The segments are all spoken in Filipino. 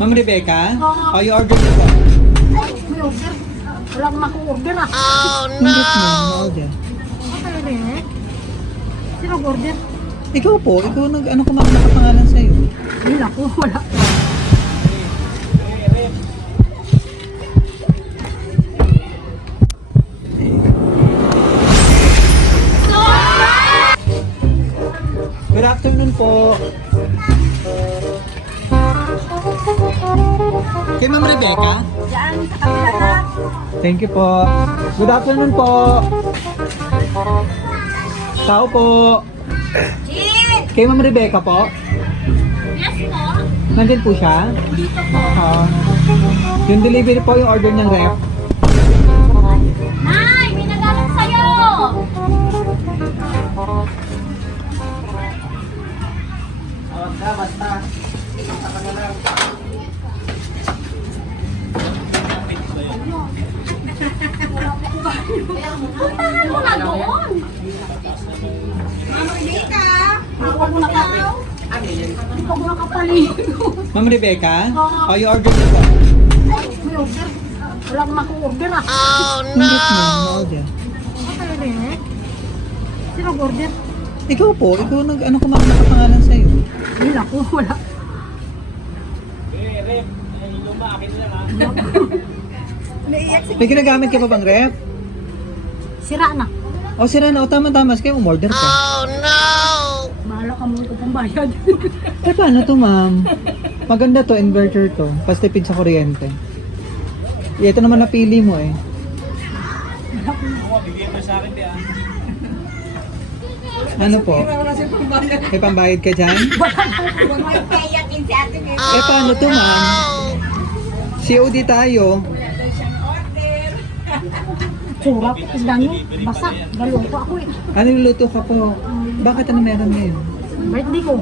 Ma'am Rebecca? Oo. Oh, you order niyo po. Ay, may order. Wala akong maku-order ah. Hindi mo order. Ano talaga eh? Sino order? Ikaw po, ikaw ano ko nakapangalan sa'yo? Ay, naku, wala. Good afternoon po. Kay Ma'am Rebecca? Diyan, sa kabila na. Thank you po. Good afternoon po. Tao po. Jin! Kay Ma'am Rebecca po? Yes po. Nandun po siya? Dito po. Yung delivery po, yung order ng ref. Nay, may nagalit sa'yo! Basta. Puntahan mo na doon! Mama Rebecca! Huwag mo nakapaligo. Huwag mo nakapaligo. Ma'am Rebecca? Oo. Oh, you order niyo po. Ay, may order. Wala akong maku-order ah. Hindi mo order. Ano talaga eh? Sino order? Ikaw po, ikaw ano ko nakapangalan sa'yo? Ay, naku, wala. May ginagamit ka pa bang ref? Sira na. O sira na, o tama-tama, kaya umorder ka. Bahala ka muna kung bayad. Eh paano to ma'am? Maganda to, inverter to. Pastipid sa kuryente. Ito naman napili mo eh. Ano po? May pambayad ka dyan? Eh paano to ma'am? COD tayo. Sura ko, isda nyo. Basa, galong ko ako eh. Ano niluto ka po? Bakit ano meron ngayon? Birthday ko.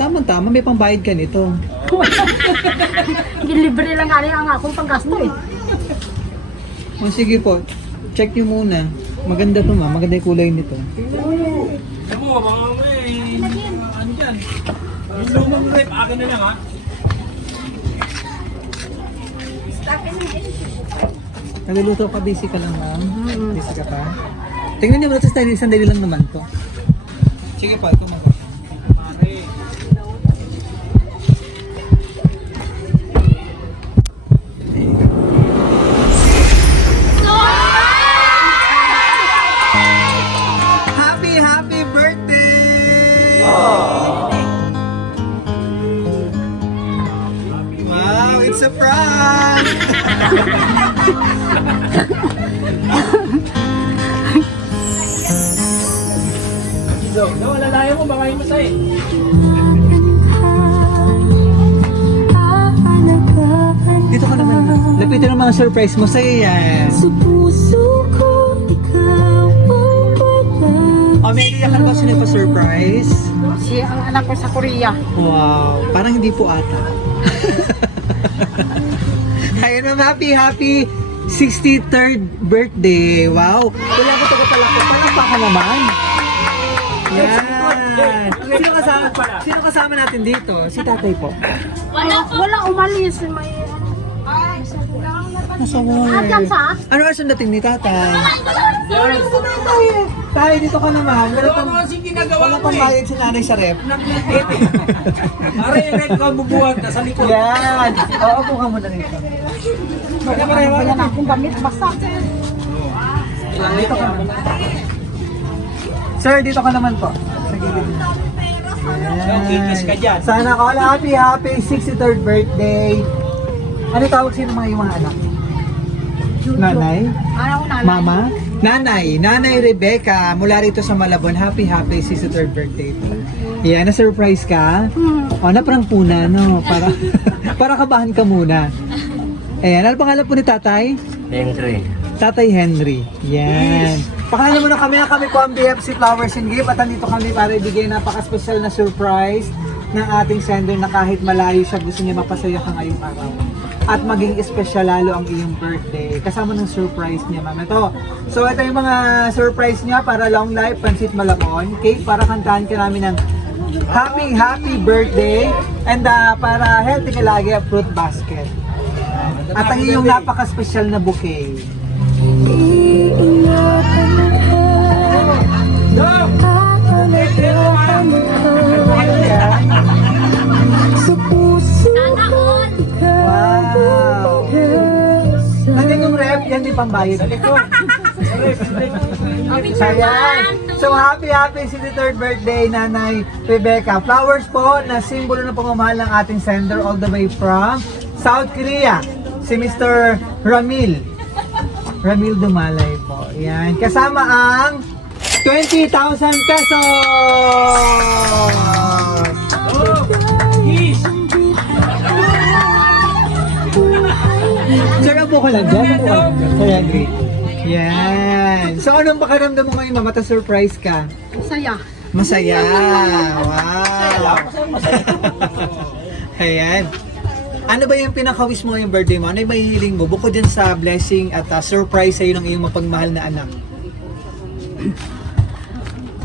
Tama-tama, may pambayad ka nito. Gilibre lang nga rin ang akong panggasto eh. O sige po, check nyo muna. Maganda to ma'am, maganda yung kulay nito. Ako, mga may ano dyan. Yung lumang rep, akin na lang ha. Nagluluto ka, busy ka lang ma'am. Busy ka pa. Tingnan niyo, tapos tayo, sandali lang naman to. Sige po, ito mag Happy birthday! Wow, it's a prank! No, alalayan mo, baka yung masay. Dito ka naman. Lapitin ang mga surprise mo sa'yo yan. O, may idea ka na ba sino pa surprise? Si ang anak ko sa Korea. Wow, parang hindi po ata. Ayun ma'am, happy 63rd birthday. Wow. Wala ko taga pala ko. Palakpa ka naman. Yan. Sino kasama natin dito? Si tatay po. Wala umalis. May Nasa wall. Diyan sa? Ano oras ang dating ni tatay? Tay, dito ka naman. Ano kasi ginagawa Wala mo pang eh? bayad si nanay sa rep. Pare, yung rep ka bubuhat, nasa likod. Yan. Oo, upo ka muna rito. Kaya na akong damit basa. Dito ka naman. Sir, dito ka naman po. Sa gilid. Kikis ka dyan. Sana all happy 63rd birthday. Ano tawag sino mga yung mga anak? Nanay? Ano ko nanay? Mama? Nanay Rebecca, mula rito sa Malabon, happy 63rd birthday po. Yeah, na-surprise ka? O, naprangpuna, no? Para kabahan ka muna. Ayan, ano pangalan po ni tatay? Henry. Tatay Henry. Yan. Pakilala mo na kami po ang BFC Flowers and Gift at nandito kami para ibigay napaka-special na surprise ng ating sender na kahit malayo siya, gusto niya mapasaya ka ngayong araw. At maging espesyal lalo ang iyong birthday. Kasama ng surprise niya, ma'am. Ito. So, ito yung mga surprise niya para long life, pansit malabon, cake para kantahan ka namin ng happy birthday. And para healthy ka lagi, a fruit basket. At ang iyong napaka-special na bouquet. Wow! Nandiyan yung rep, yan di pambayad. Ayan. So happy 63rd birthday Nanay Rebecca. Flowers po na simbolo ng pagmamahal ng ating sender all the way from South Korea. Si Mr. Ramil Dumalay po. Yan. Kasama ang 20,000 pesos! Sir, po ko lang dyan. Sir Henry. Yan. So, anong pakiramdam mo ngayon, mama? Surprise ka? Saya. Masaya. Wow. Ayan. Ano ba yung pinaka-wish mo yung birthday mo? Ano yung mahihiling mo? Bukod dyan sa blessing at surprise sa'yo ng iyong mapagmahal na anak.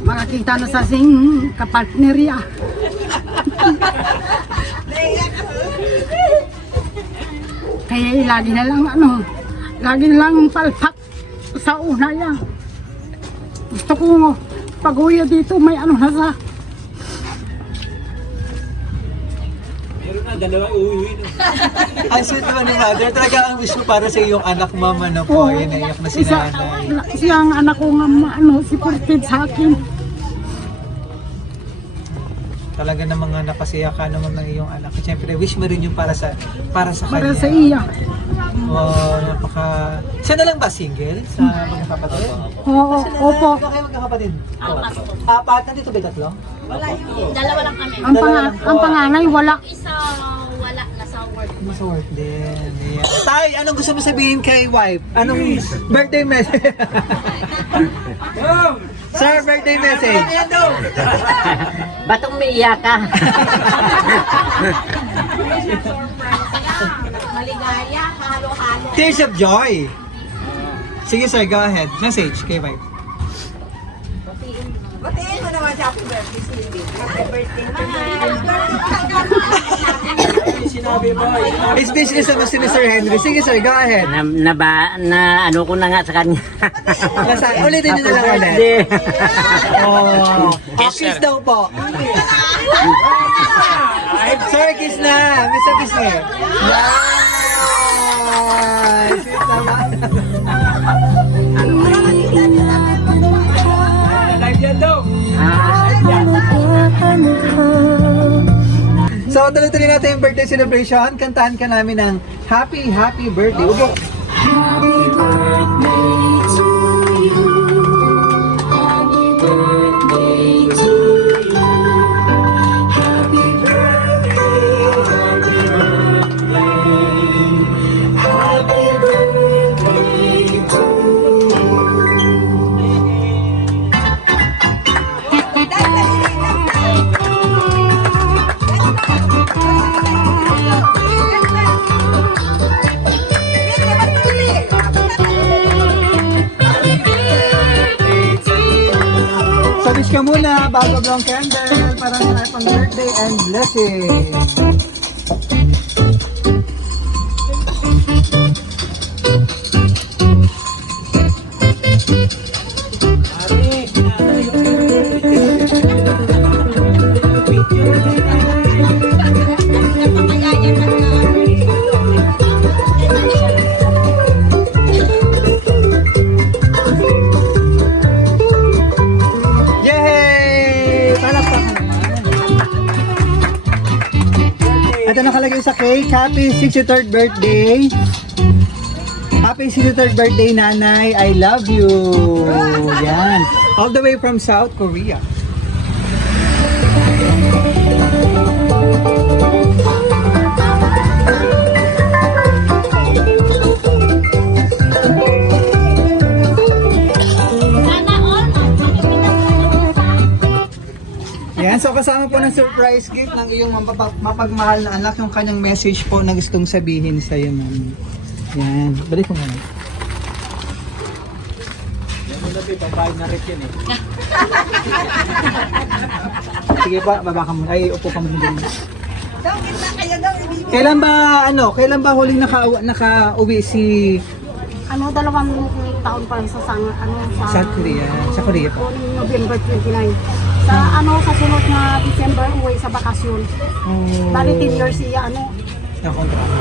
Makakita na sa sing kapartnerya. Kaya lagi na lang palpak sa una yan. Gusto ko pag-uwi dito may na sa Meron na, dalawa uuwi na. Ang sweet naman ni mother. Talaga ang wish mo para sa iyong anak, mama na po. Yan, naiyak na si nanay. Siya ang anak ko nga supported sa akin. Talaga namang napasaya ka naman ng iyong anak. Siyempre, wish mo rin yung para sa Para kanya. sa iya. Oh, napaka... Siya na lang ba single sa magkakapatid? Oo, opo. Ilan kayo magkakapatid? Apat. Nandito ba tatlo? Dalawa lang kami. Ang panganay wala. Isa wala, nasa work. Nasa work din. Yeah. Tay, anong gusto mo sabihin kay wife? Anong birthday message? Sir, birthday message. Batong may iyak ka. Maligaya, halo-halo. Tears of joy. Sige sir, go ahead. Message kay wife. Batiin mo naman sa happy birthday, Cindy. Happy birthday, Sinabi mo, Speechless naman si Mr. Henry. Sige sir, go ahead. Na ano ko na nga sa kanya. Ulitin nyo na lang ulit. Hindi. Oh, kiss daw po. Sir, kiss na. Mr. Kiss na. Yan. Sweet naman. live yan daw. So, tuloy-tuloy natin yung birthday celebration. Kantahan ka namin ng happy birthday. Ubo. So, wish ka muna bago blong candle para sa pang birthday and blessing. Yay! Palakpakan naman. Ito nakalagay sa cake. Happy 63rd birthday. Happy 63rd birthday, Nanay. I love you. Yan. All the way from South Korea. Sana all, Yan, so kasama po ng surprise gift ng iyong mapagmahal na anak, yung kanyang message po na gustong sabihin sa iyo, ma'am. Yan, balik ko muna. Sabi, pambayad na rin yun eh. Sige pa, baba ka muna. Ay, upo ka muna din. Daw, kita kayo daw. Kailan ba huling naka-uwi si Ano, 2 taon pa sa sa Korea? Sa Korea pa? November 29. Sa sa sunod na December, uwi sa bakasyon. Oh, Bali 10 years siya, na-kontrata.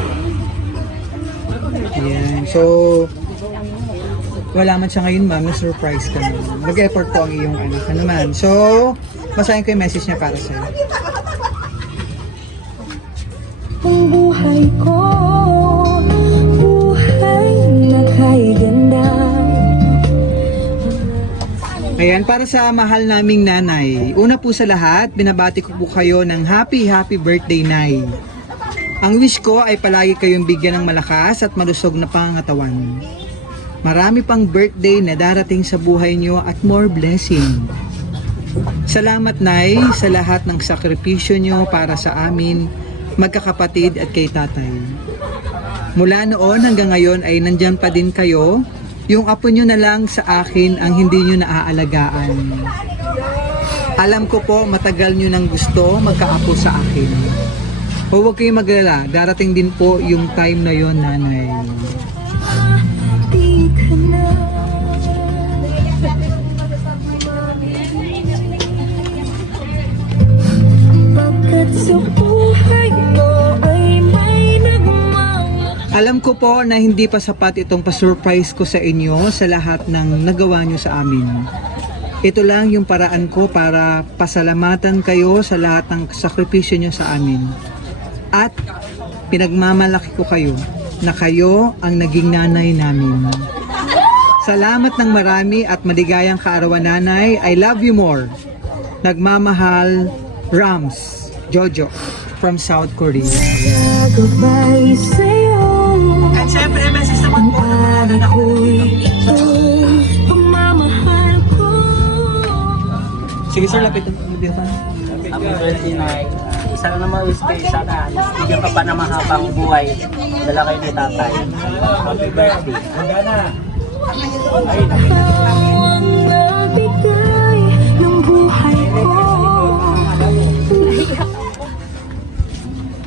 Yan. So, wala man siya ngayon, ma'am, na-surprise ka naman. Nag-effort po ang iyong anak ka naman. So, basahin ko yung message niya para sa'yo. Ang buhay ko, buhay na kay ganda. Ayan, para sa mahal naming nanay, una po sa lahat, binabati ko po kayo ng happy birthday, Nay. Ang wish ko ay palagi kayong bigyan ng malakas at malusog na pangangatawan. Marami pang birthday na darating sa buhay nyo at more blessing. Salamat, Nay, sa lahat ng sakripisyo nyo para sa amin, magkakapatid at kay tatay. Mula noon hanggang ngayon ay nandyan pa din kayo. Yung apo nyo na lang sa akin ang hindi nyo naaalagaan. Alam ko po matagal nyo nang gusto magkaapo sa akin. Huwag kayong maglala, darating din po yung time na yon, nanay. Di ka na. Pagkat sa buhay mo ay may nagmamahal. Alam ko po na hindi pa sapat itong pa-surprise ko sa inyo sa lahat ng nagawa nyo sa amin. Ito lang yung paraan ko para pasalamatan kayo sa lahat ng sakripisyo nyo sa amin. At pinagmamalaki ko kayo na kayo ang naging nanay namin. Salamat ng marami at maligayang kaarawan, nanay. I love you more. Nagmamahal, Rams, Jojo from South Korea. Gagabay sa'yo. And syempre, message naman po Ang ako'y pagmamahal ko. Sige sir, lapit pa. Happy birthday, Nay. Isa na naman wish kayo, sana bigyan ka pa ng mahabang buhay. Dala kayo ni tatay. Happy birthday. Handa na. Ang nabigay ng buhay ko.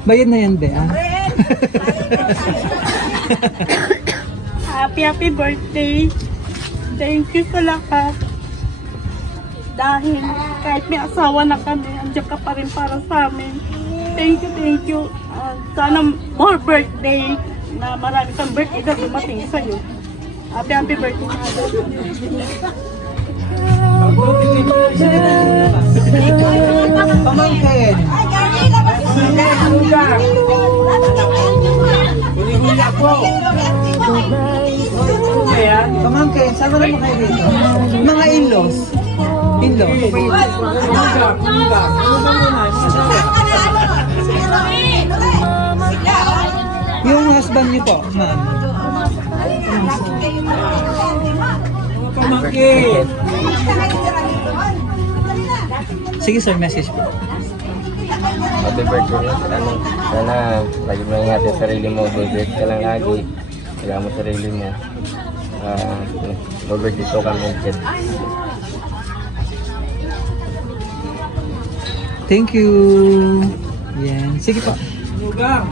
Bayad na yan, be, ah. Happy birthday. Thank you sa lahat. Dahil kahit may asawa na kami, andiyan ka pa rin para sa amin. Thank you. Sana more birthday na marami kang birthday na dumating sa'yo. Happy birthday, Mother. Pamangkin. Huli-huli ako. Ayan. Pamangkin, saan mo naman kayo dito? Mga in-laws. In-laws. Yung husband niyo po, ma'am. Pamangkin. Sige sir, message po. Happy birthday. Sana lagi mo ingat yung sarili mo. Bibit ka lang lagi. Kaya mo sarili mo. Birthday to kami kid. Thank you. Yan. Sige po. Lugang.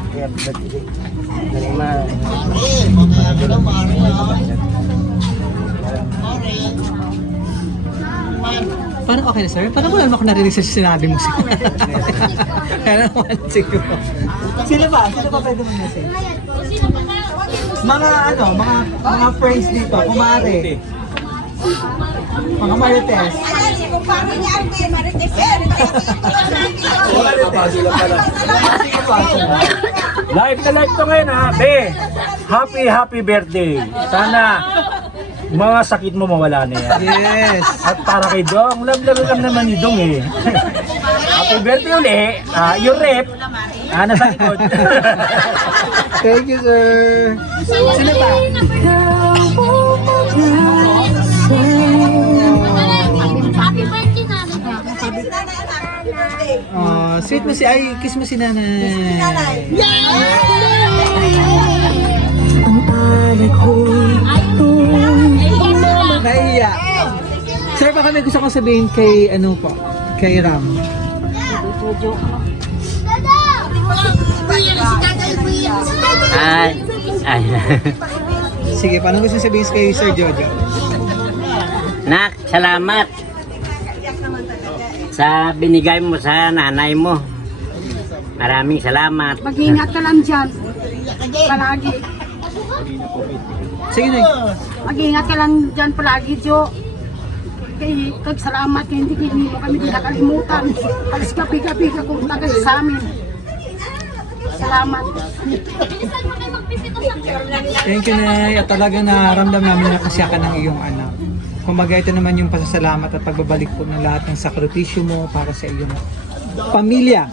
Parang okay na sir? Parang wala naman ako narinig sa sinabi mo sir. Kaya naman siguro. Sino ba? Sino ba pwede mo message? Mga friends dito, kumare. Mga marites. Ayan, si kumpare niya ang kuya Marites. Sila pala. Sige po. Live na live to ngayon ha. Be, happy birthday. Sana mga sakit mo mawala na yan. Yes. At para kay Dong, love lang naman ni Dong eh. Happy birthday uli, yung rep, nasa likod. Thank you sir. Sino ba? Happy birthday namin. Sweet mo si, ay, kiss mo si nanay. Ang alay ko'y Nahiya. may gusto ko sabihin kay, ano po, kay Ram. Ay, ay. Sige, paano gusto sabihin kay Sir Jojo? Nak, salamat sa binigay mo sa nanay mo. Maraming salamat. Mag-ingat ka lang dyan. Palagi. Sige na. Mag-ingat ka lang dyan palagi, Jo. Kay salamat kay hindi mo kami nakalimutan. Alas gabi-gabi ka kung tagay sa amin. Salamat. Thank you, Nay. At talagang nararamdam namin na kasyakan ng iyong anak. Kumbaga ito naman yung pasasalamat at pagbabalik po ng lahat ng sakripisyo mo para sa iyong pamilya.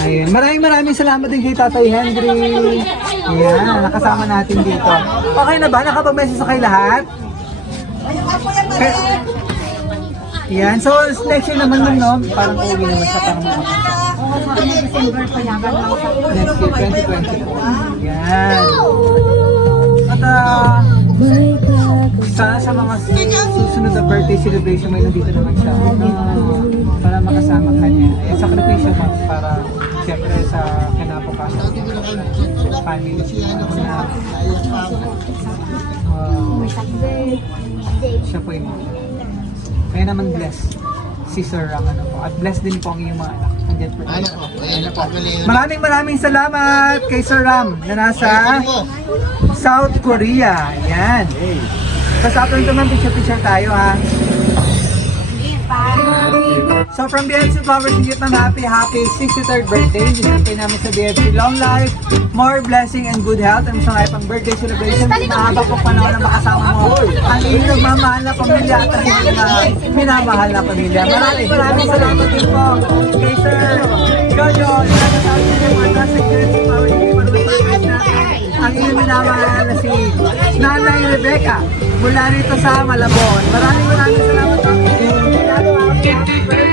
Ayun. Maraming salamat din kay Tatay Henry. Ayan, nakasama natin dito. Okay na ba? Nakapag-message na kay lahat? Yan. So, next year naman nun, no? Parang uwi naman siya parang December pa yagan lang sa next year, 2024. Yan. At sana sa mga susunod na birthday celebration may nandito naman siya. Para makasama ka niya. Ayan, sakripisyo mo para siyempre sa kinabukasan ng family. Siya po yung kaya naman bless si Sir Ram, ano po. At bless din po ang iyong mga anak. Andyan po. Ano po. Maraming salamat kay Sir Ram na nasa South Korea. Yan. Tapos after ito man, picture tayo ha. So from BFC Flowers and Youth, happy 63rd birthday. Wishes namin sa BFC long life, more blessing and good health. Ang isang pang birthday celebration. Mahaba po panahon na makasama mo ang iyong nagmamahal na pamilya at ang iyong minamahal na pamilya. Maraming salamat din po kay Sir Jojo. Ang iyong minamahal na si Nanay Rebecca mula rito sa Malabon. Maraming salamat po. Happy birthday!